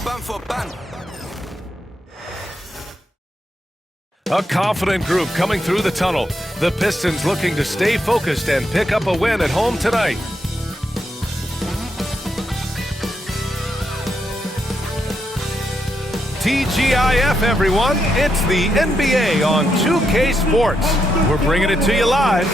Pan for pan. A confident group coming through the tunnel. The Pistons looking to stay focused and pick up a win at home tonight. TGIF, everyone. It's the NBA on 2K Sports. We're bringing it to you live.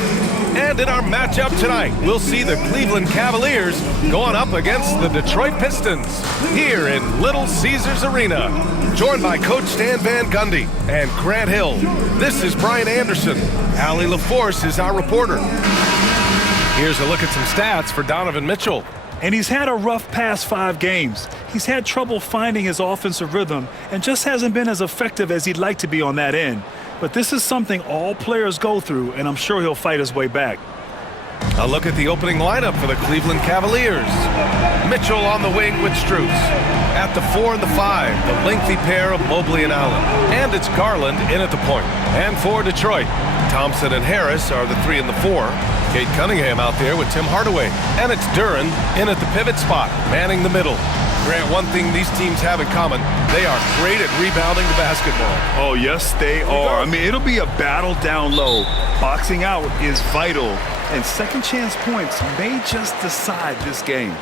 And in our matchup tonight, we'll see the Cleveland Cavaliers going up against the Detroit Pistons here in Little Caesars Arena. Joined by Coach Stan Van Gundy and Grant Hill. This is Brian Anderson. Allie LaForce is our reporter. Here's a look at some stats for Donovan Mitchell. And he's had a rough past 5 games. He's had trouble finding his offensive rhythm and just hasn't been as effective as he'd like to be on that end. But this is something all players go through, and I'm sure he'll fight his way back. A look at the opening lineup for the Cleveland Cavaliers. Mitchell on the wing with Strus. At the 4 and the 5, the lengthy pair of Mobley and Allen. And it's Garland in at the point. And for Detroit, Thompson and Harris are the 3 and the 4. Cade Cunningham out there with Tim Hardaway. And it's Duren in at the pivot spot, manning the middle. Grant, one thing these teams have in common, they are great at rebounding the basketball. Oh, yes, they are. I mean, it'll be a battle down low. Boxing out is vital, and second chance points may just decide this game.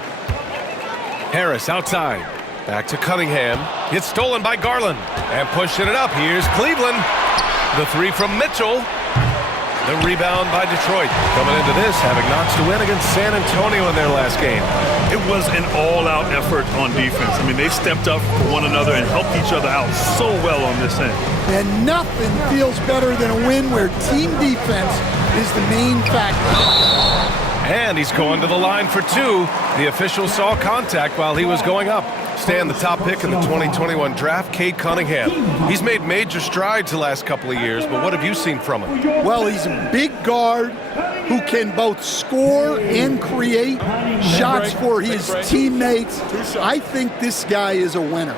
Harris outside. Back to Cunningham. It's stolen by Garland. And pushing it up, here's Cleveland. The 3 from Mitchell. The rebound by Detroit. Coming into this, having notched a win against San Antonio in their last game. It was an all-out effort on defense. I mean, they stepped up for one another and helped each other out so well on this end. And nothing feels better than a win where team defense is the main factor. And he's going to the line for 2. The official saw contact while he was going up. Stan, the top pick in the 2021 draft, Cade Cunningham. He's made major strides the last couple of years, but what have you seen from him? Well, he's a big guard who can both score and create shots for his teammates. I think this guy is a winner.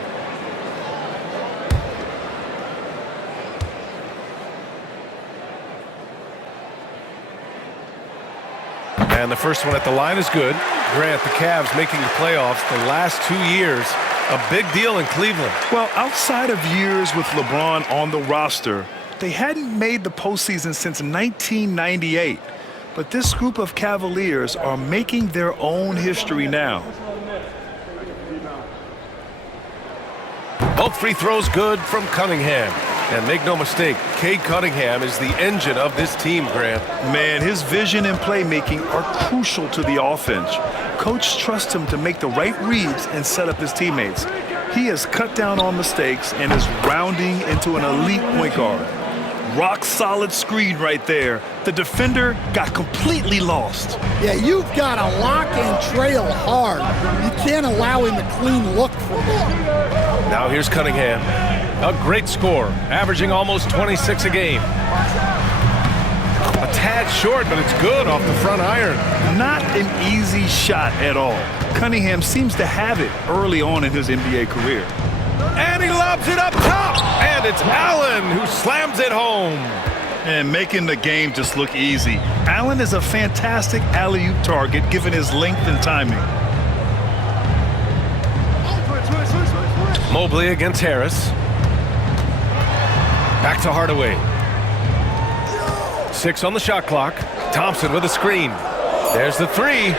And the first one at the line is good. Grant, the Cavs making the playoffs the last 2 years. A big deal in Cleveland. Well, outside of years with LeBron on the roster, they hadn't made the postseason since 1998. But this group of Cavaliers are making their own history now. Both free throws good from Cunningham. And make no mistake, Cade Cunningham is the engine of this team, Grant. Man, his vision and playmaking are crucial to the offense. Coach trusts him to make the right reads and set up his teammates. He has cut down on mistakes and is rounding into an elite point guard. Rock solid screen right there. The defender got completely lost. Yeah, you've got to lock and trail hard. You can't allow him a clean look for him. Now here's Cunningham. A great score, averaging almost 26 a game. A tad short, but it's good off the front iron. Not an easy shot at all. Cunningham seems to have it early on in his NBA career. And he lobs it up top. And it's Allen who slams it home. And making the game just look easy. Allen is a fantastic alley-oop target given his length and timing. Mobley against Harris. Back to Hardaway. 6 on the shot clock. Thompson with a screen. There's the 3.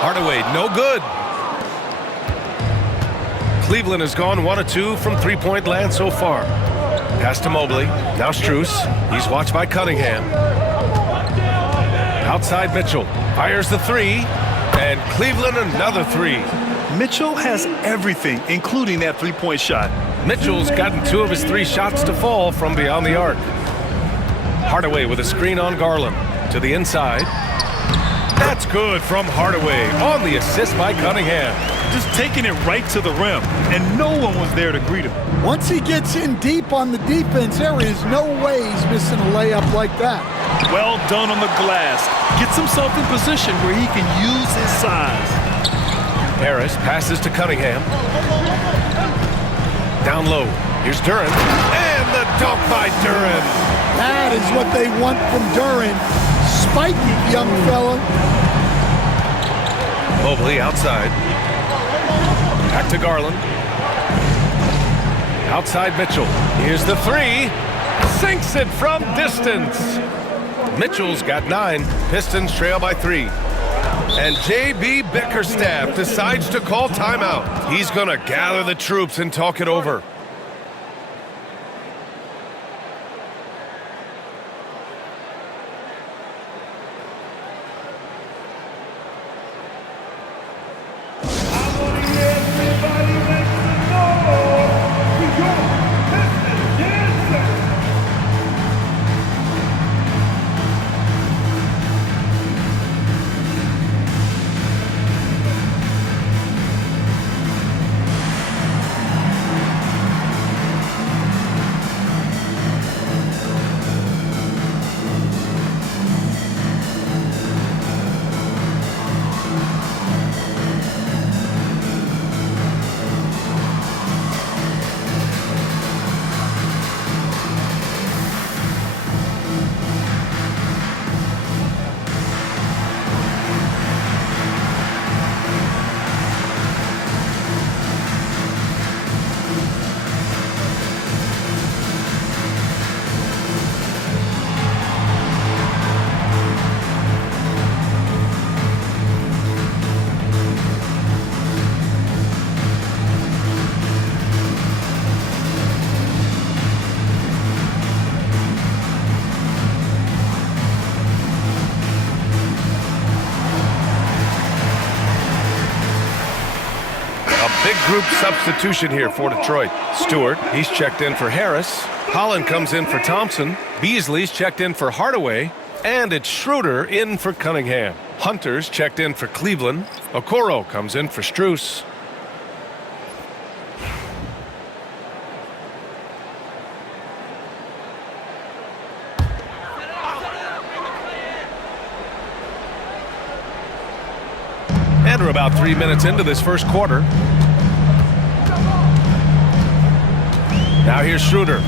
Hardaway, no good. Cleveland has gone 1 of 2 from three-point land so far. Pass to Mobley. Now Strus. He's watched by Cunningham. Outside Mitchell. Fires the 3. And Cleveland another 3. Mitchell has everything, including that three-point shot. Mitchell's gotten 2 of his 3 shots to fall from beyond the arc. Hardaway with a screen on Garland. To the inside. That's good from Hardaway on the assist by Cunningham. Just taking it right to the rim, and no one was there to greet him. Once he gets in deep on the defense, there is no way he's missing a layup like that. Well done on the glass. Gets himself in position where he can use his size. Harris passes to Cunningham. Down low. Here's Duren. And the dunk by Duren. That is what they want from Duren. Spike it, young fella. Mobley outside. Back to Garland. Outside Mitchell. Here's the three. Sinks it from distance. Mitchell's got 9. Pistons trail by 3. And J.B. Bickerstaff decides to call timeout. He's going to gather the troops and talk it over. Big group substitution here for Detroit. Stewart, he's checked in for Harris. Holland comes in for Thompson. Beasley's checked in for Hardaway. And it's Schroeder in for Cunningham. Hunter's checked in for Cleveland. Okoro comes in for Strus. And we're about 3 minutes into this first quarter. Now here's Schroeder,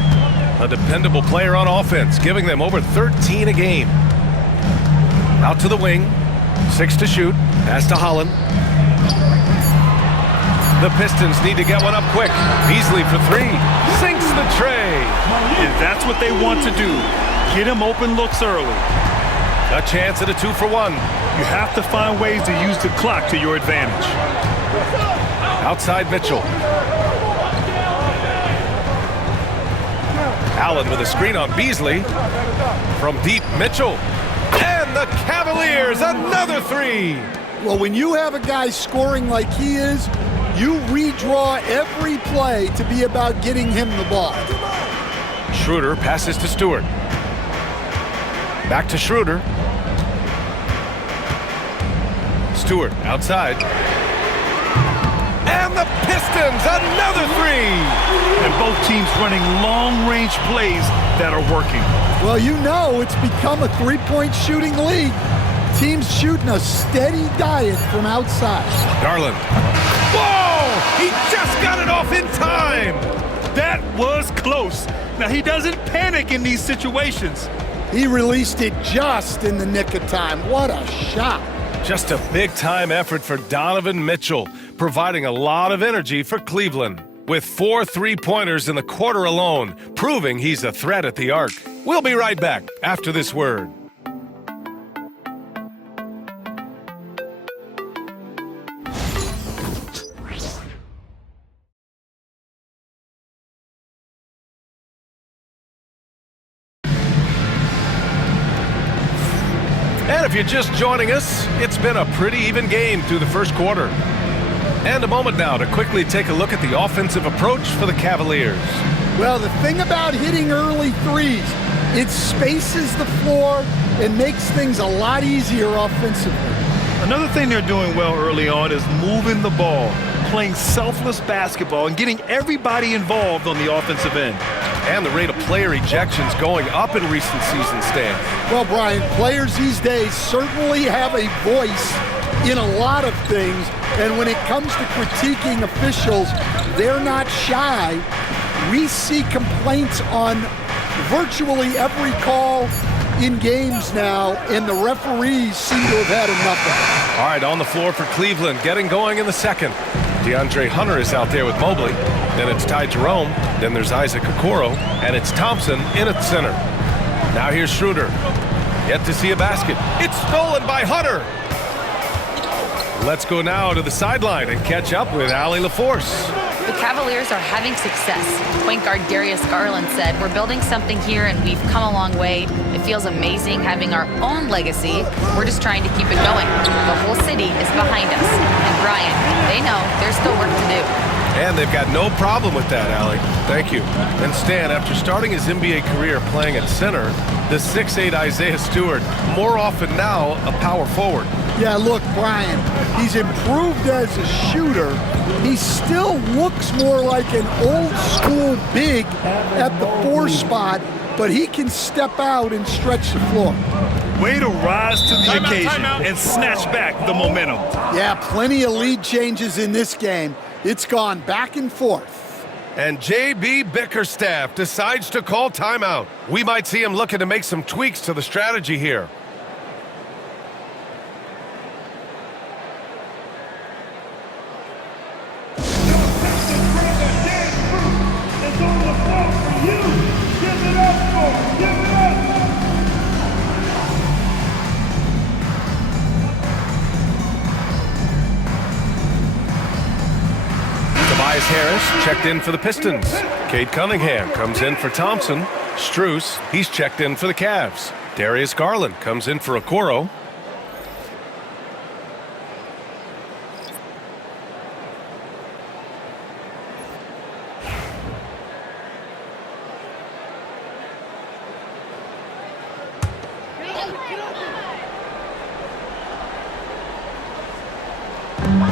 a dependable player on offense, giving them over 13 a game. Out to the wing, 6 to shoot, pass to Holland. The Pistons need to get one up quick. Beasley for 3, sinks the tray. And that's what they want to do. Get him open looks early. A chance at a 2-for-1. You have to find ways to use the clock to your advantage. Outside Mitchell. Allen with a screen on Beasley. From deep, Mitchell. And the Cavaliers, another 3. Well, when you have a guy scoring like he is, you redraw every play to be about getting him the ball. Schroeder passes to Stewart. Back to Schroeder. Stewart outside. And the Pistons, another 3. And both teams running long-range plays that are working. Well, you know it's become a three-point shooting league. Teams shooting a steady diet from outside. Garland. Whoa! He just got it off in time! That was close. Now, he doesn't panic in these situations. He released it just in the nick of time. What a shot. Just a big-time effort for Donovan Mitchell, providing a lot of energy for Cleveland. With 4 3-pointers in the quarter alone, proving he's a threat at the arc. We'll be right back after this word. And if you're just joining us, it's been a pretty even game through the first quarter. And a moment now to quickly take a look at the offensive approach for the Cavaliers. Well, the thing about hitting early threes, it spaces the floor and makes things a lot easier offensively. Another thing they're doing well early on is moving the ball, playing selfless basketball, and getting everybody involved on the offensive end. And the rate of player ejections going up in recent season, Stan. Well, Brian, players these days certainly have a voice in a lot of things, and when it comes to critiquing officials, they're not shy. We see complaints on virtually every call in games now, and the referees seem to have had enough of it. All right, on the floor for Cleveland, getting going in the second. DeAndre Hunter is out there with Mobley. Then it's Ty Jerome. Then there's Isaac Okoro. And it's Thompson in at center. Now here's Schroeder. Yet to see a basket. It's stolen by Hunter. Let's go now to the sideline and catch up with Allie LaForce. The Cavaliers are having success. Point guard Darius Garland said, "We're building something here and we've come a long way. It feels amazing having our own legacy. We're just trying to keep it going. The whole city is behind us." And Brian, they know there's still work to do. And they've got no problem with that, Allie. Thank you. And Stan, after starting his NBA career playing at center, the 6'8" Isaiah Stewart, more often now a power forward. Yeah, look, Brian, he's improved as a shooter. He still looks more like an old-school big at the 4 spot, but he can step out and stretch the floor. Way to rise to the occasion and snatch back the momentum. Yeah, plenty of lead changes in this game. It's gone back and forth. And J.B. Bickerstaff decides to call timeout. We might see him looking to make some tweaks to the strategy here. Harris checked in for the Pistons. Cade Cunningham comes in for Thompson. Strus, he's checked in for the Cavs. Darius Garland comes in for Okoro.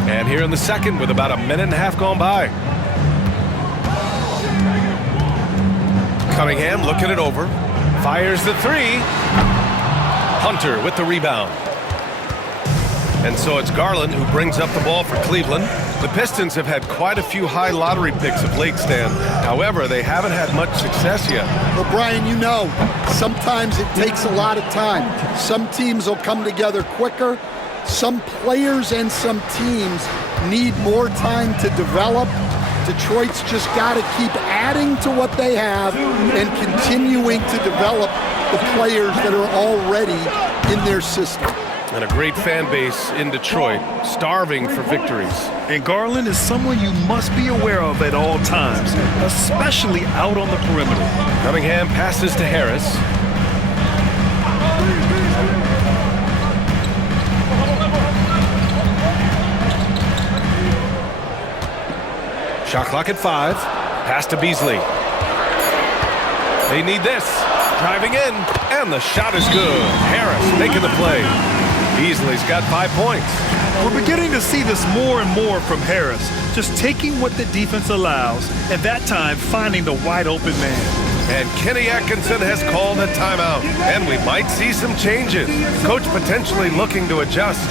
And here in the second with about a minute and a half gone by. Cunningham looking it over. Fires the 3. Hunter with the rebound. And so it's Garland who brings up the ball for Cleveland. The Pistons have had quite a few high lottery picks of late, Stan. However, they haven't had much success yet. Well, Brian, you know, sometimes it takes a lot of time. Some teams will come together quicker. Some players and some teams need more time to develop. Detroit's just got to keep adding to what they have and continuing to develop the players that are already in their system. And a great fan base in Detroit, starving for victories. And Garland is someone you must be aware of at all times, especially out on the perimeter. Cunningham passes to Harris. Shot clock at 5. Pass to Beasley. They need this. Driving in, and the shot is good. Harris making the play. Beasley's got 5 points. We're beginning to see this more and more from Harris, just taking what the defense allows, and that time finding the wide open man. And Kenny Atkinson has called a timeout, and we might see some changes. Coach potentially looking to adjust.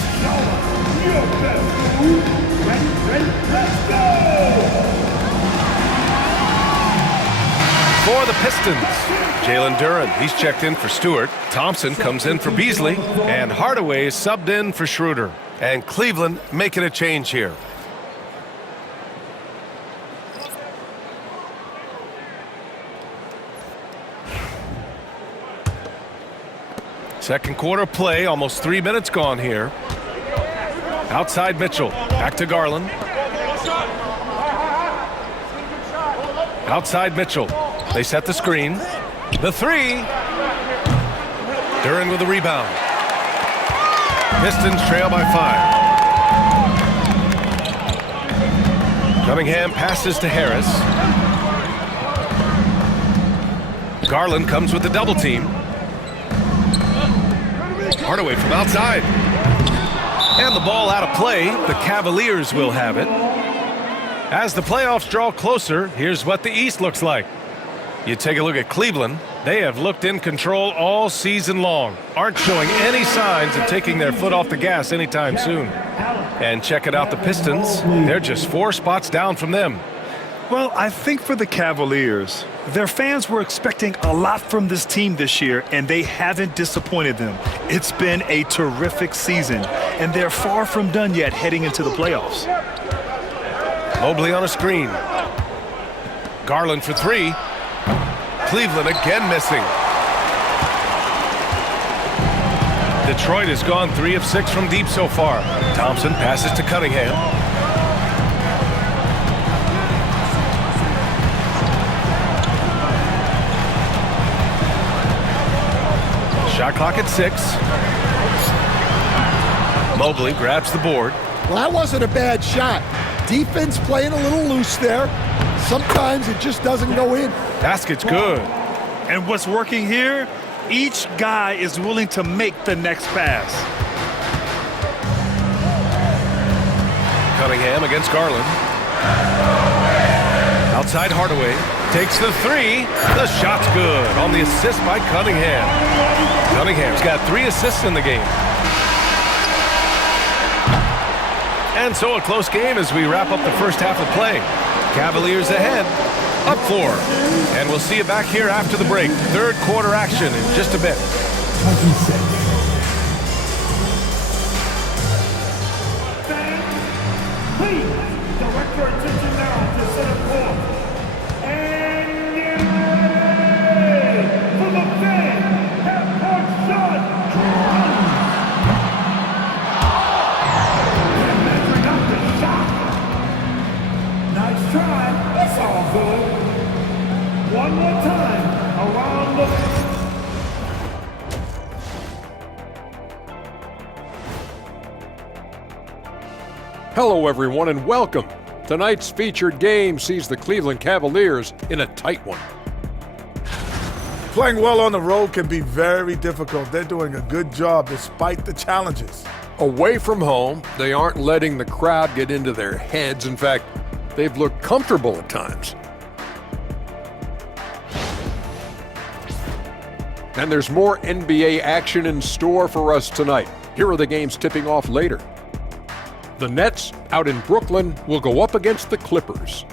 For the Pistons, Jalen Duren, he's checked in for Stewart. Thompson comes in for Beasley, and Hardaway is subbed in for Schroeder. And Cleveland making a change here. Second quarter play, almost 3 minutes gone here. Outside Mitchell, back to Garland. Outside Mitchell. They set the screen. The 3. Duren with the rebound. Pistons trail by 5. Cunningham passes to Harris. Garland comes with the double team. Hardaway from outside. And the ball out of play. The Cavaliers will have it. As the playoffs draw closer, here's what the East looks like. You take a look at Cleveland. They have looked in control all season long. Aren't showing any signs of taking their foot off the gas anytime soon. And check it out, the Pistons. They're just 4 spots down from them. Well, I think for the Cavaliers, their fans were expecting a lot from this team this year, and they haven't disappointed them. It's been a terrific season, and they're far from done yet heading into the playoffs. Mobley on a screen. Garland for three. Cleveland again missing. Detroit has gone 3 of 6 from deep so far. Thompson passes to Cunningham. Shot clock at 6. Mobley grabs the board. Well, that wasn't a bad shot. Defense playing a little loose there. Sometimes it just doesn't go in. Basket's good. And what's working here? Each guy is willing to make the next pass. Cunningham against Garland. Outside Hardaway. Takes the 3. The shot's good on the assist by Cunningham. Cunningham's got 3 assists in the game. And so a close game as we wrap up the first half of play. Cavaliers ahead, up 4. And we'll see you back here after the break. Third quarter action in just a bit. 26. Please direct your attention now to center court. And get ready for the big half-court shot. And measuring up the shot. Nice try. It's all good. One more time around the... Hello, everyone, and welcome. Tonight's featured game sees the Cleveland Cavaliers in a tight one. Playing well on the road can be very difficult. They're doing a good job despite the challenges. Away from home, they aren't letting the crowd get into their heads. In fact, they've looked comfortable at times. And there's more NBA action in store for us tonight. Here are the games tipping off later. The Nets out in Brooklyn will go up against the Clippers.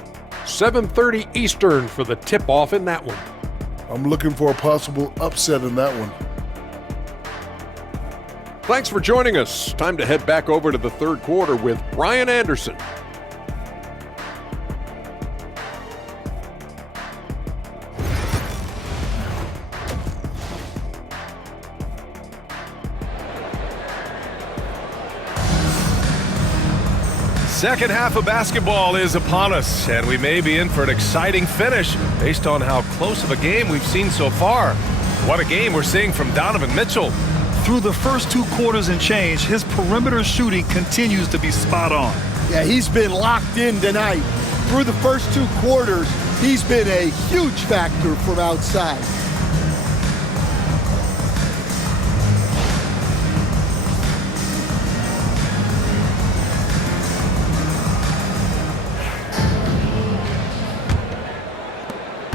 7:30 Eastern for the tip-off in that one. I'm looking for a possible upset in that one. Thanks for joining us. Time to head back over to the third quarter with Brian Anderson. Second half of basketball is upon us, and we may be in for an exciting finish based on how close of a game we've seen so far. What a game we're seeing from Donovan Mitchell. Through the first 2 quarters and change, his perimeter shooting continues to be spot on. Yeah, he's been locked in tonight. Through the first 2 quarters, he's been a huge factor from outside.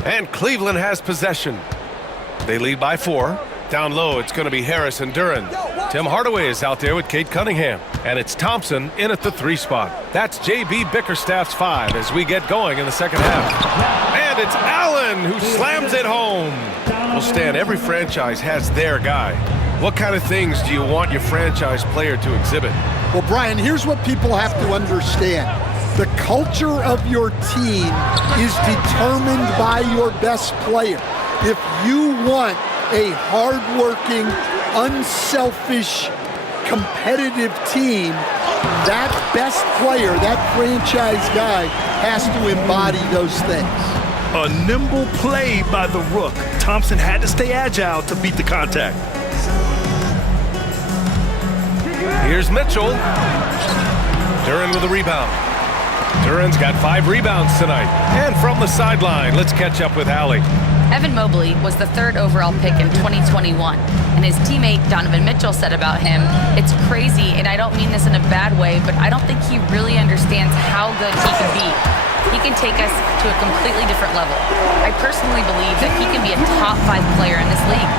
And Cleveland has possession. They lead by 4. Down low, it's going to be Harris and Duren. Tim Hardaway is out there with Cade Cunningham. And it's Thompson in at the 3 spot. That's J.B. Bickerstaff's 5 as we get going in the second half. And it's Allen who slams it home. Well, Stan, every franchise has their guy. What kind of things do you want your franchise player to exhibit? Well, Brian, here's what people have to understand. The culture of your team is determined by your best player. If you want a hardworking, unselfish, competitive team, that best player, that franchise guy, has to embody those things. A nimble play by the Rook. Thompson had to stay agile to beat the contact. Here's Mitchell. Duren with a rebound. Duren's got 5 rebounds tonight. And from the sideline, let's catch up with Allie. Evan Mobley was the 3rd overall pick in 2021, and his teammate Donovan Mitchell said about him, "It's crazy, and I don't mean this in a bad way, but I don't think he really understands how good he can be. He can take us to a completely different level. I personally believe that he can be a top 5 player in this league."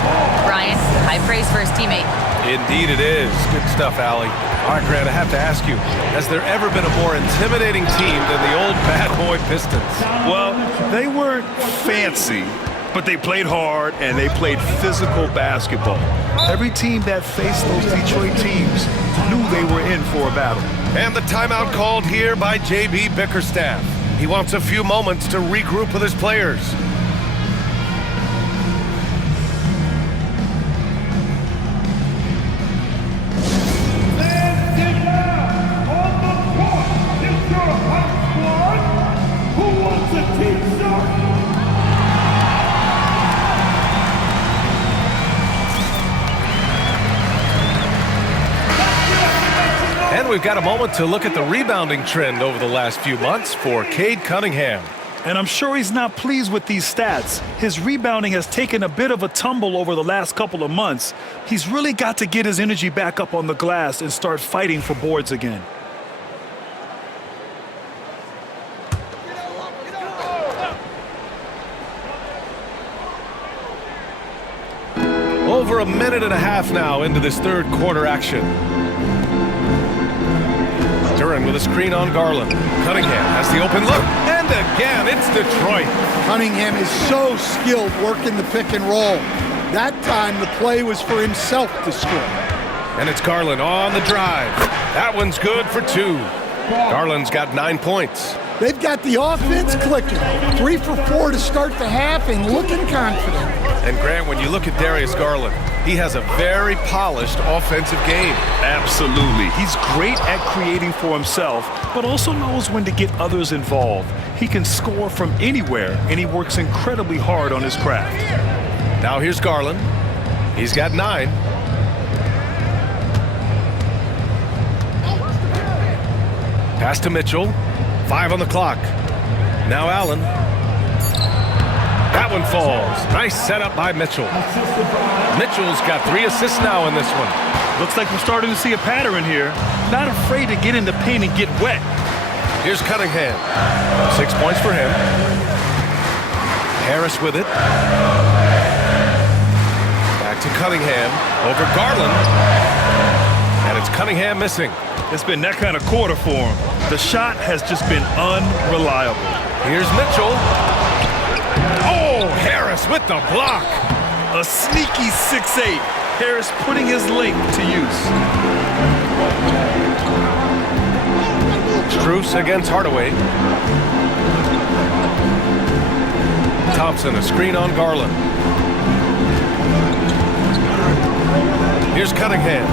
Brian, high praise for his teammate. Indeed it is. Good stuff, Allie. All right, Grant, I have to ask you, has there ever been a more intimidating team than the old bad boy Pistons? Well, they weren't fancy, but they played hard and they played physical basketball. Every team that faced those Detroit teams knew they were in for a battle. And the timeout called here by J.B. Bickerstaff. He wants a few moments to regroup with his players. And we've got a moment to look at the rebounding trend over the last few months for Cade Cunningham. And I'm sure he's not pleased with these stats. His rebounding has taken a bit of a tumble over the last couple of months. He's really got to get his energy back up on the glass and start fighting for boards again. Over a minute and a half now into this third quarter action. Duran with a screen on Garland. Cunningham has the open look. And again, it's Detroit. Cunningham is so skilled working the pick and roll. That time, the play was for himself to score. And it's Garland on the drive. That one's good for 2. Garland's got 9 points. They've got the offense clicking. 3 for 4 to start the half and looking confident. And Grant, when you look at Darius Garland, he has a very polished offensive game. Absolutely. He's great at creating for himself, but also knows when to get others involved. He can score from anywhere, and he works incredibly hard on his craft. Now here's Garland. He's got 9. Pass to Mitchell. 5 on the clock. Now Allen. That one falls. Nice setup by Mitchell. Mitchell's got 3 assists now in this one. Looks like we're starting to see a pattern here. Not afraid to get in the paint and get wet. Here's Cunningham. 6 points for him. Harris with it. Back to Cunningham. Over Garland. And it's Cunningham missing. It's been that kind of quarter for him. The shot has just been unreliable. Here's Mitchell. Oh, Harris with the block. A sneaky 6'8". Harris putting his length to use. Strus against Hardaway. Thompson, a screen on Garland. Here's Cunningham.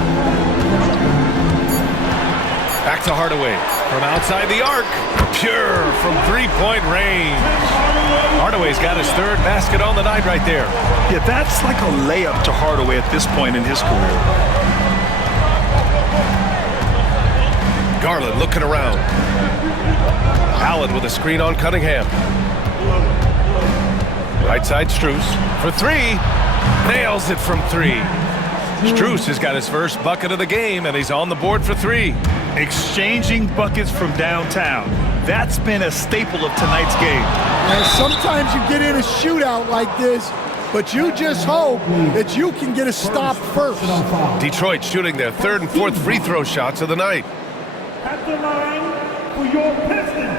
Back to Hardaway. From outside the arc. Pure from three-point range. Hardaway's got his 3rd basket on the night right there. Yeah, that's like a layup to Hardaway at this point in his career. Garland looking around. Allen with a screen on Cunningham. Right side Strus for 3. Nails it from 3. Strus has got his first bucket of the game, and he's on the board for 3. Exchanging buckets from downtown. That's been a staple of tonight's game. And sometimes you get in a shootout like this, but you just hope that you can get a stop first. Detroit shooting their 3rd and 4th free throw shots of the night. At the line for your Pistons,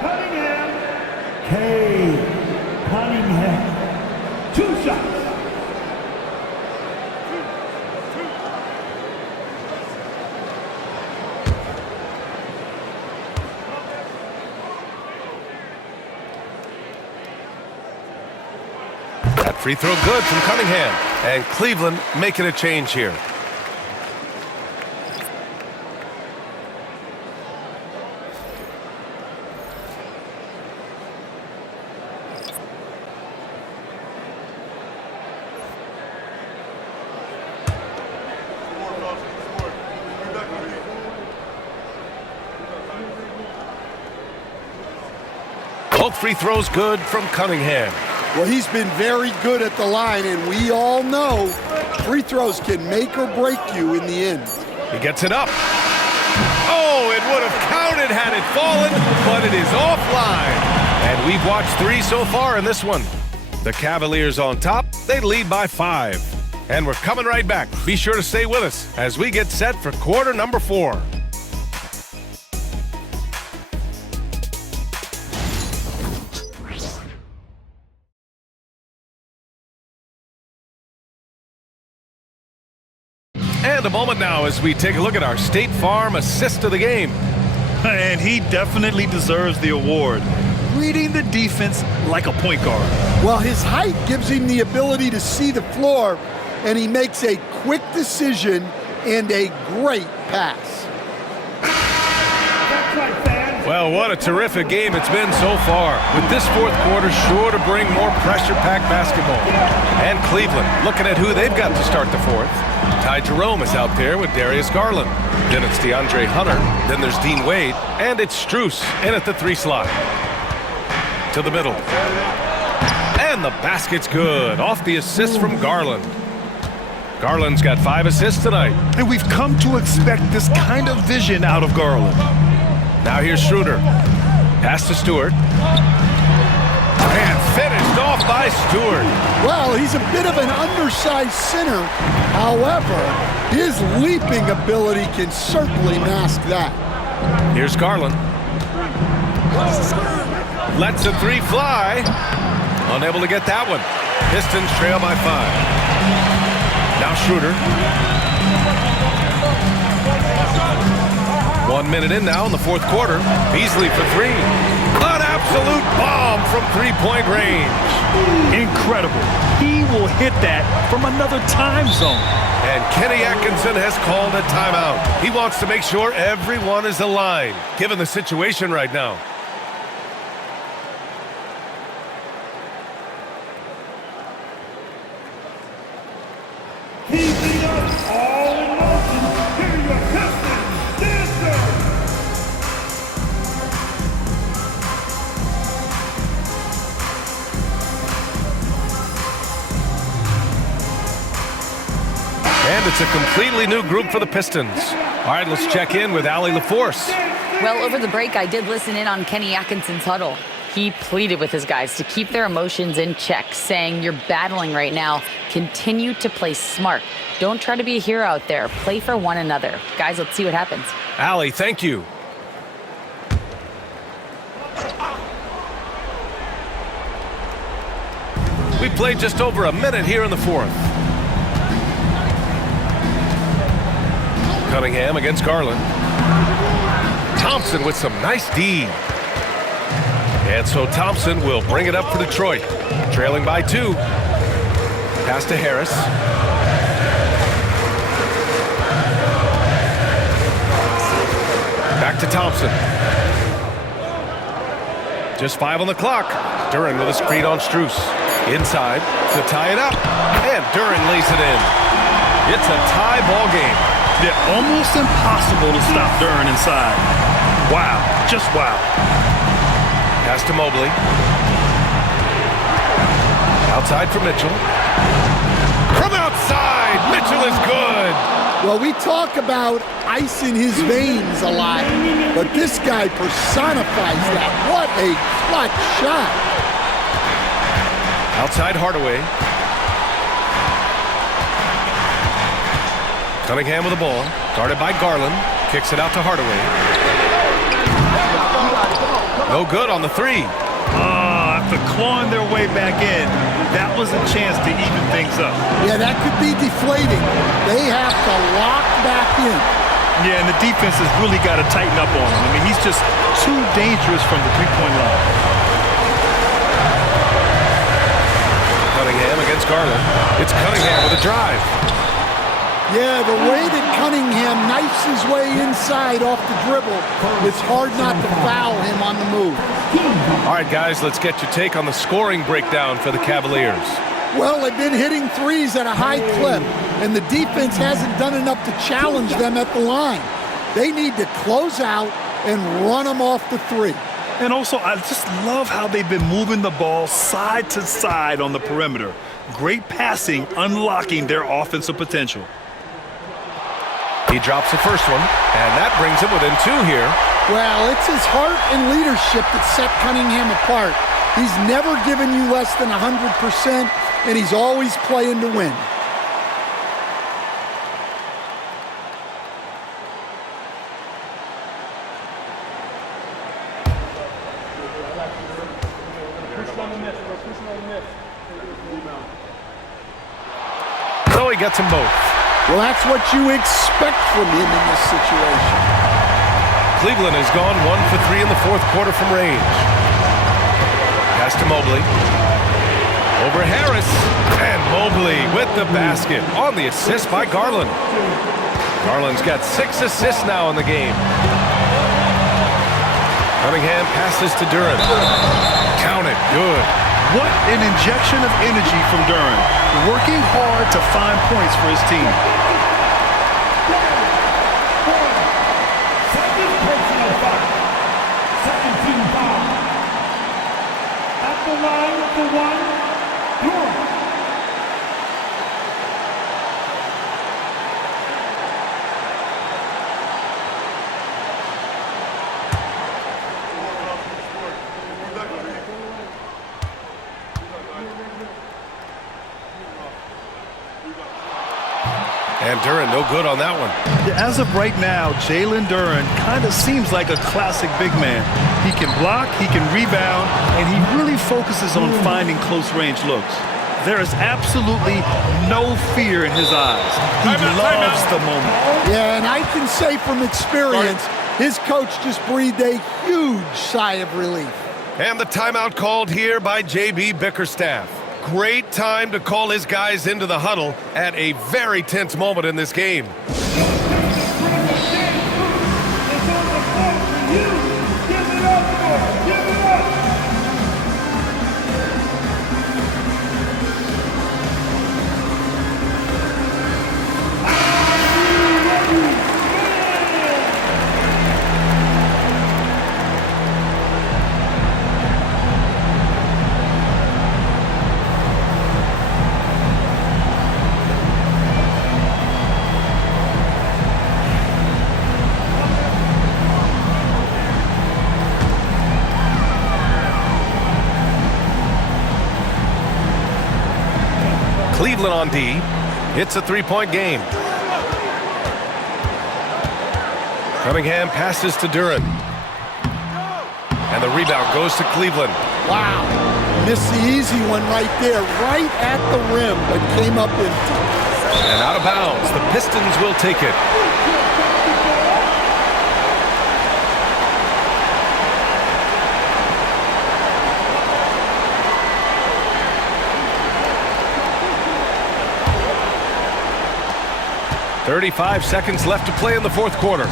Cunningham. Cade Cunningham. 2 shots. That free throw good from Cunningham. And Cleveland making a change here. Both free throws good from Cunningham. Well, he's been very good at the line, and we all know free throws can make or break you in the end. He gets it up. Oh, it would have counted had it fallen, but it is offline. And we've watched 3 so far in this one. The Cavaliers on top. They lead by 5. And we're coming right back. Be sure to stay with us as we get set for quarter number 4. And a moment now as we take a look at our State Farm assist of the game. And he definitely deserves the award. Reading the defense like a point guard. Well, his height gives him the ability to see the floor, and he makes a quick decision and a great pass. That's right, fans. Well, what a terrific game it's been so far. With this fourth quarter sure to bring more pressure-packed basketball. And Cleveland looking at who they've got to start the fourth. Ty Jerome is out there with Darius Garland. Then it's DeAndre Hunter. Then there's Dean Wade. And it's Strus in at the 3 slot. To the middle. And the basket's good. Off the assist from Garland. Garland's got 5 assists tonight. And we've come to expect this kind of vision out of Garland. Now here's Schroeder. Pass to Stewart. And finished off by Stewart. Well, he's a bit of an undersized center. However, his leaping ability can certainly mask that. Here's Garland. Lets a 3 fly. Unable to get that one. Pistons trail by 5. Now Schroeder. 1 minute in now in the fourth quarter. Beasley for 3. An absolute bomb from 3-point range. Incredible. He will hit that from another time zone. And Kenny Atkinson has called a timeout. He wants to make sure everyone is aligned, given the situation right now. Keeping us all in motion. Here are your Pistons dancers. And it's a completely new group for the Pistons. All right, let's check in with Allie LaForce. Well, over the break, I did listen in on Kenny Atkinson's huddle. He pleaded with his guys to keep their emotions in check, saying, "You're battling right now. Continue to play smart. Don't try to be a hero out there. Play for one another." Guys, let's see what happens. Allie, thank you. We played just over a minute here in the fourth. Cunningham against Garland. Thompson with some nice D. And so Thompson will bring it up for Detroit. Trailing by 2. Pass to Harris. Back to Thompson. Just 5 on the clock. Duren with a screen on Strus. Inside to tie it up. And Duren lays it in. It's a tie ball game. They're almost impossible to stop Duren inside. Wow. Just wow. Pass to Mobley. Outside for Mitchell. From outside, Mitchell is good. Well, we talk about ice in his veins a lot, but this guy personifies that. What a clutch shot. Outside Hardaway. Cunningham with the ball. Guarded by Garland. Kicks it out to Hardaway. No good on the 3. After clawing their way back in, that was a chance to even things up. Yeah, that could be deflating. They have to lock back in. Yeah, and the defense has really got to tighten up on him. I mean, he's just too dangerous from the 3-point line. Cunningham against Garland. It's Cunningham with a drive. Yeah, the way that Cunningham knifes his way inside off the dribble, it's hard not to foul him on the move. All right, guys, let's get your take on the scoring breakdown for the Cavaliers. Well, they've been hitting threes at a high clip, and the defense hasn't done enough to challenge them at the line. They need to close out and run them off the 3. And also, I just love how they've been moving the ball side to side on the perimeter. Great passing, unlocking their offensive potential. He drops the first one, and that brings him within 2 here. Well, it's his heart and leadership that set Cunningham apart. He's never given you less than 100%, and he's always playing to win. So he gets them both. Well, that's what you expect from him in this situation. Cleveland has gone 1 for 3 in the fourth quarter from range. Pass to Mobley. Over Harris. And Mobley with the basket on the assist by Garland. Garland's got 6 assists now in the game. Cunningham passes to Duren. Count it. Good. What an injection of energy from Duren, working hard to find points for his team. Second personal foul. Second team foul. At the line for one, Duren. And Duren no good on that one. As of right now, Jalen Duren kind of seems like a classic big man. He can block, he can rebound, and he really focuses on finding close-range looks. There is absolutely no fear in his eyes. He loves the moment. Yeah, and I can say from experience, his coach just breathed a huge sigh of relief. And the timeout called here by J.B. Bickerstaff. Great time to call his guys into the huddle at a very tense moment in this game. It's on the floor for you. Give it up for him. Give it up. Cleveland on D. It's a three-point game. Cunningham passes to Duren. And the rebound goes to Cleveland. Wow. Missed the easy one right there, right at the rim, but came up empty. And out of bounds. The Pistons will take it. .35 seconds left to play in the fourth quarter.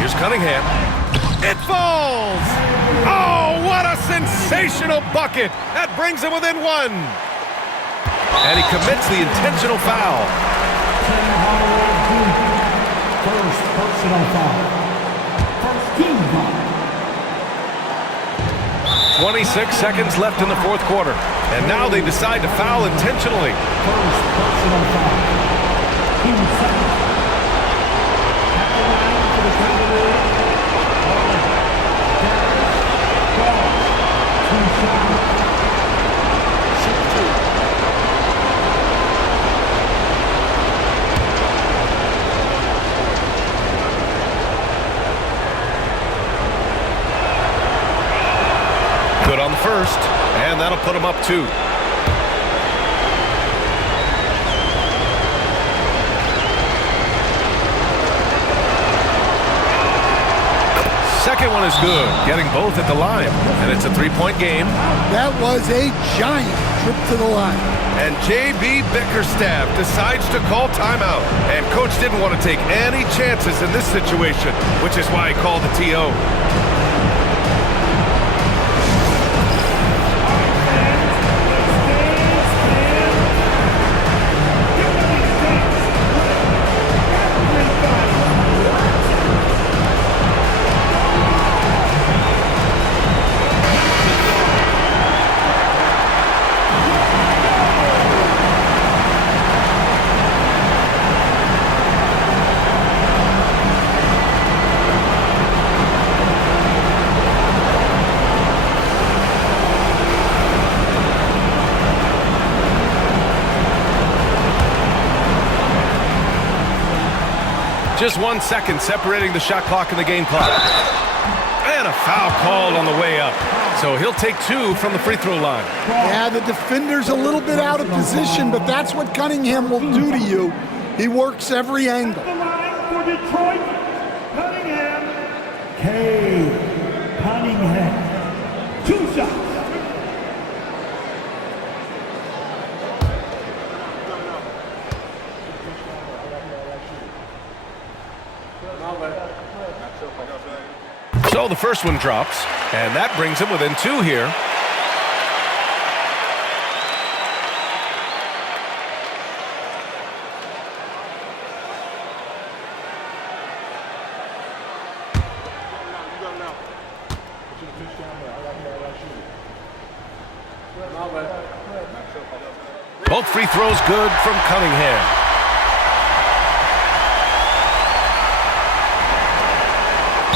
Here's Cunningham. It falls! Oh, what a sensational bucket! That brings him within one. And he commits the intentional foul. First personal foul. First team foul. 26 seconds left in the fourth quarter. And now they decide to foul intentionally. First personal foul. Team second. At the line for the Cavaliers. Two shots. Good on the first, and that'll put him up 2. Second one is good, getting both at the line, and it's a three-point game. That was a giant trip to the line. And J.B. Bickerstaff decides to call timeout. And coach didn't want to take any chances in this situation, which is why he called the TO. Just 1 second separating the shot clock and the game clock. And a foul called on the way up. So he'll take 2 from the free throw line. Yeah, the defender's a little bit out of position, but that's what Cunningham will do to you. He works every angle. The line for Detroit, Cunningham. Cunningham. 2 shots. So the first one drops, and that brings him within 2 here. Both free throws good from Cunningham.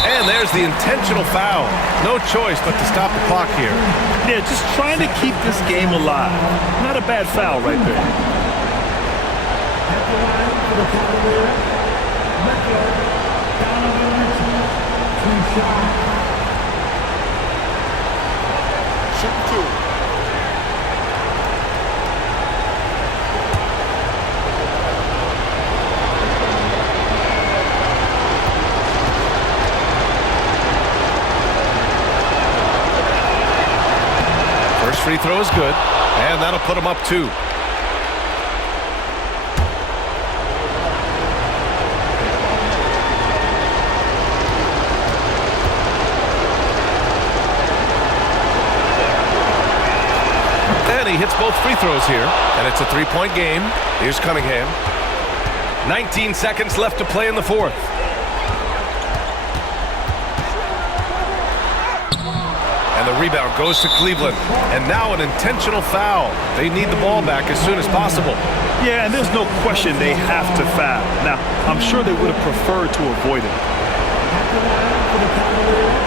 And there's the intentional foul. No choice but to stop the clock here. Yeah, just trying to keep this game alive. Not a bad foul right there. At the line for the Cavaliers, Donovan, 2 shots. Shoot 2. First free throw is good, and that'll put him up 2. And he hits both free throws here, and it's a 3-point game. Here's Cunningham. 19 seconds left to play in the 4th. And the rebound goes to Cleveland. And now an intentional foul. They need the ball back as soon as possible. Yeah, and there's no question they have to foul. Now, I'm sure they would have preferred to avoid it. At the line for the Cavaliers,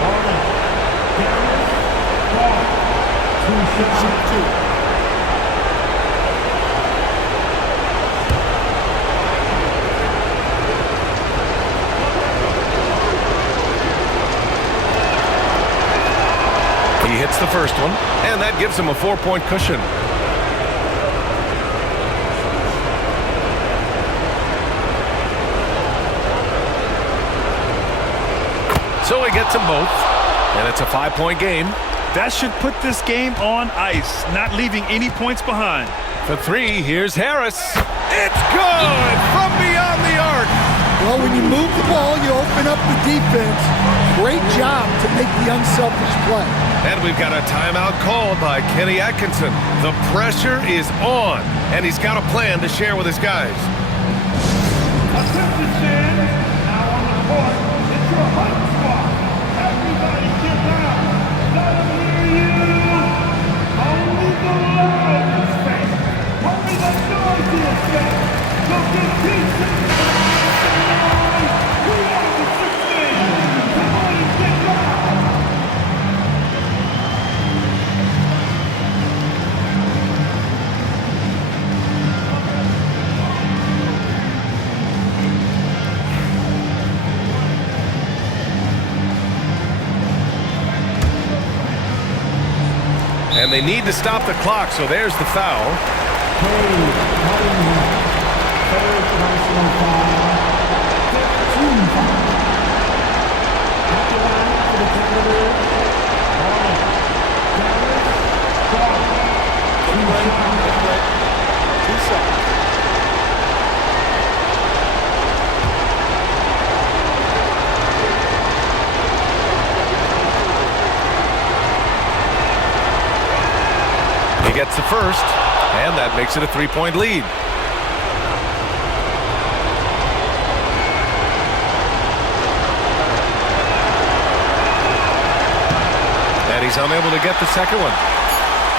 Garland, 2 shots. He hits the first one, and that gives him a 4-point cushion. So he gets them both, and it's a 5-point game. That should put this game on ice, not leaving any points behind. For 3, here's Harris. It's good from beyond the arc. Well, when you move the ball, you open up the defense. Great job to make the unselfish play. And we've got a timeout called by Kenny Atkinson. The pressure is on, and he's got a plan to share with his guys. Attention, fans. Now on the court, it's your hot squad. Everybody get down. Let them hear you. Only the loud is fake. Only the noisy is fake. Look at Houston. We are the 16. Come on and get down. And they need to stop the clock, so there's the foul. He gets the first, and that makes it a 3-point lead. And he's unable to get the second one.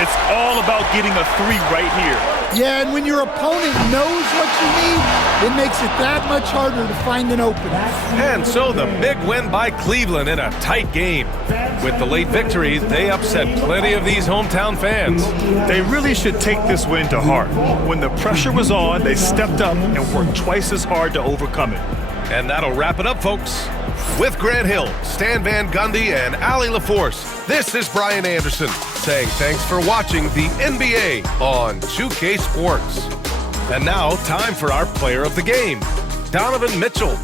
It's all about getting a 3 right here. Yeah, and when your opponent knows what you need, it makes it that much harder to find an opening. And so the big win by Cleveland in a tight game. With the late victory, they upset plenty of these hometown fans. They really should take this win to heart. When the pressure was on, they stepped up and worked twice as hard to overcome it. And that'll wrap it up, folks. With Grant Hill, Stan Van Gundy, and Allie LaForce, this is Brian Anderson saying thanks for watching the NBA on 2K Sports. And now, time for our player of the game, Donovan Mitchell.